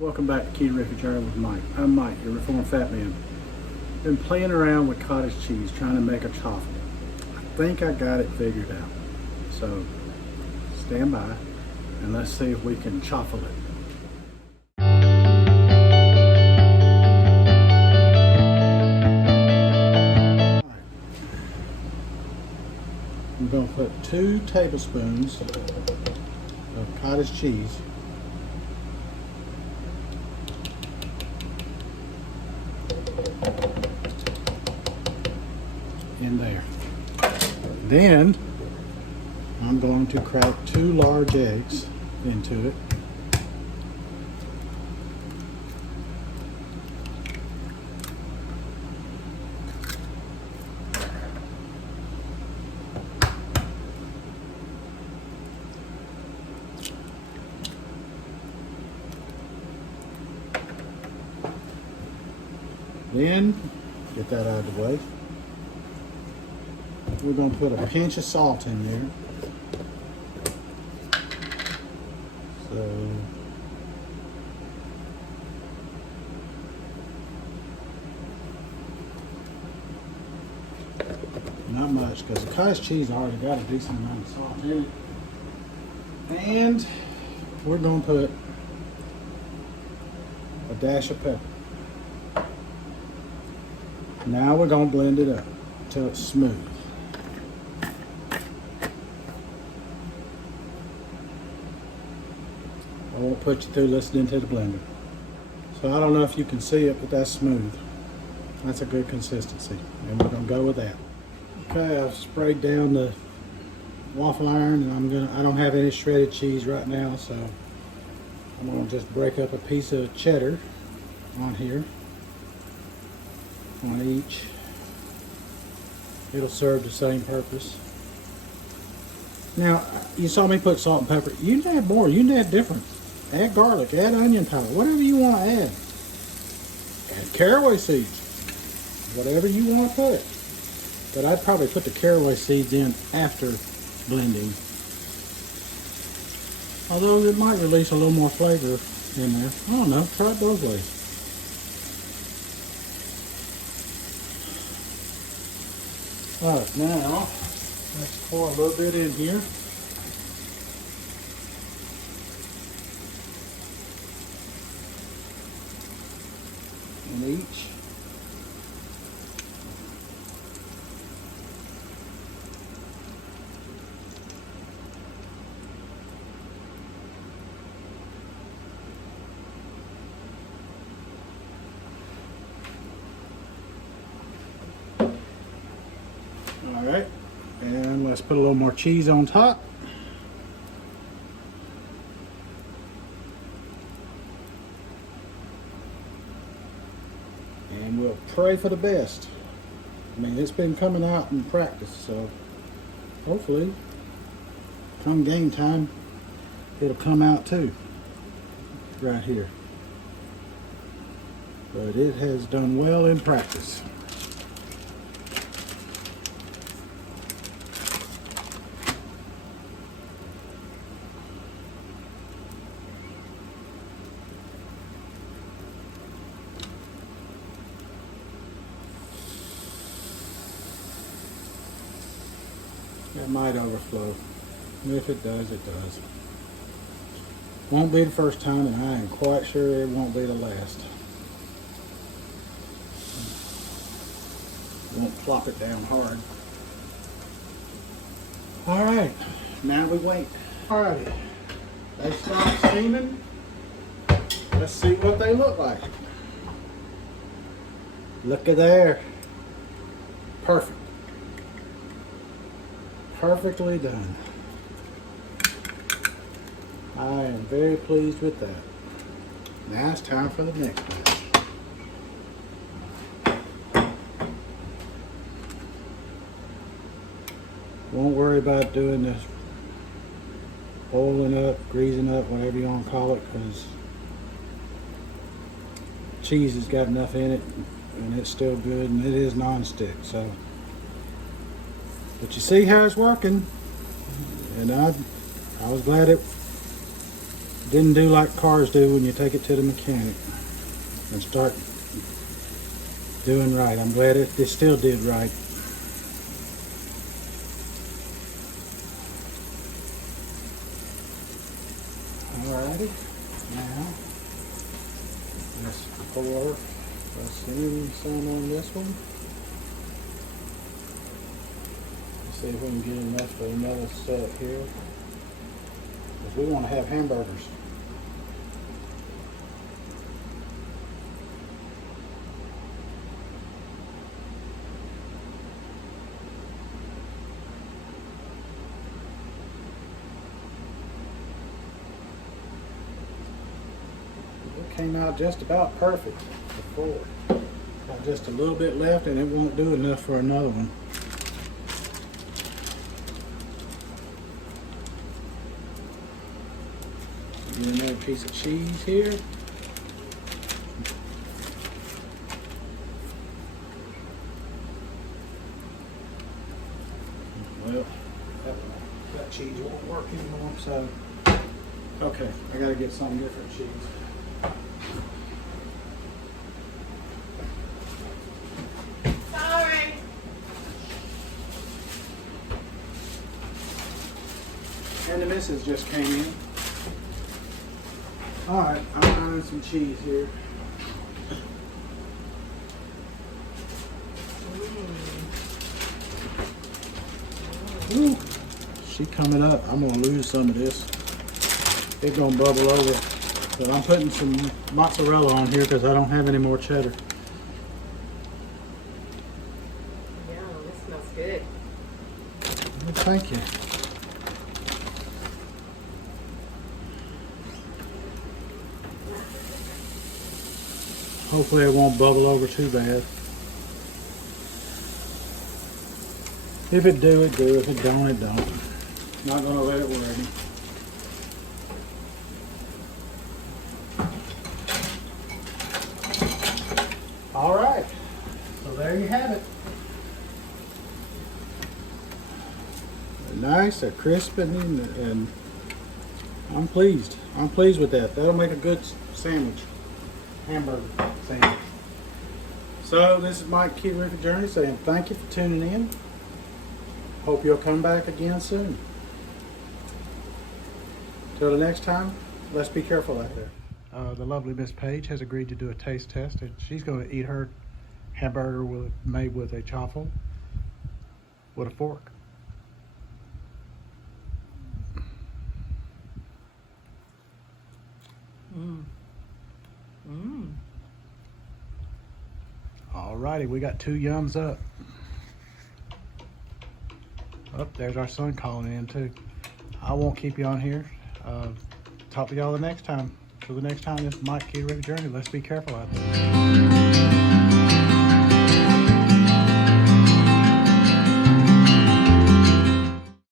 Welcome back to Ketogenic Journey with Mike. I'm Mike, your reformed fat man. Been playing around with cottage cheese, trying to make a chaffle. I think I got it figured out. So stand by and let's see if we can chaffle it. I'm going to put 2 tablespoons of cottage cheese in there. Then I'm going to crack 2 large eggs into it. Then, get that out of the way, we're going to put a pinch of salt in there. So, not much, because the cottage cheese already got a decent amount of salt in it. And we're going to put a dash of pepper. Now we're going to blend it up until it's smooth. I won't put you through listening to the blender. So I don't know if you can see it, but that's smooth. That's a good consistency, and we're going to go with that. Okay, I've sprayed down the waffle iron, and I don't have any shredded cheese right now, so I'm going to just break up a piece of cheddar on here. On each. It'll serve the same purpose. Now, you saw me put salt and pepper. You can add more, you can add different. Add garlic, add onion powder, whatever you want to add. Add caraway seeds, whatever you want to put. But I'd probably put the caraway seeds in after blending. Although it might release a little more flavor in there. I don't know, try it both ways. Alright, now let's pour a little bit in here. In each. Alright, and let's put a little more cheese on top. And we'll pray for the best. I mean, it's been coming out in practice, so hopefully come game time it'll come out too, right here. But it has done well in practice. It might overflow. If it does, it does. Won't be the first time, and I am quite sure it won't be the last. Won't plop it down hard. Alright, now we wait. Alrighty, they start steaming. Let's see what they look like. Look at there. Perfect. Perfectly done. I am very pleased with that. Now it's time for the next batch. Won't worry about doing this oiling up, greasing up, whatever you want to call it, because cheese has got enough in it and it's still good, and it is non-stick. So, but you see how it's working, and I was glad it didn't do like cars do when you take it to the mechanic and start doing right. I'm glad it still did right. Alrighty, now let's pour some on this one. Let's see if we can get enough for another set here, because we want to have hamburgers. Came out just about perfect before. Got just a little bit left and it won't do enough for another one. Get another piece of cheese here. Well, that cheese won't work anymore, so okay, I gotta get some different cheese. And the missus just came in. Alright, I'm finding some cheese here. Ooh, she coming up. I'm gonna lose some of this. It's gonna bubble over. So I'm putting some mozzarella on here because I don't have any more cheddar. Yeah, this smells good. Well, thank you. Hopefully it won't bubble over too bad. If it do, it do. If it don't, it don't. Not gonna let it worry me. All right, so there you have it. Nice, they're crisp, and I'm pleased. I'm pleased with that. That'll make a good sandwich, hamburger sandwich. So this is Mike Keto Journey saying thank you for tuning in. Hope you'll come back again soon. Till the next time, let's be careful out there. The lovely Miss Paige has agreed to do a taste test, and she's going to eat her hamburger made with a chaffle with a fork. Alrighty, we got 2 yums up. Oh, there's our son calling in too. I won't keep you on here. Talk to y'all the next time. Till the next time, this is Mike Keto Journey. Let's be careful out there.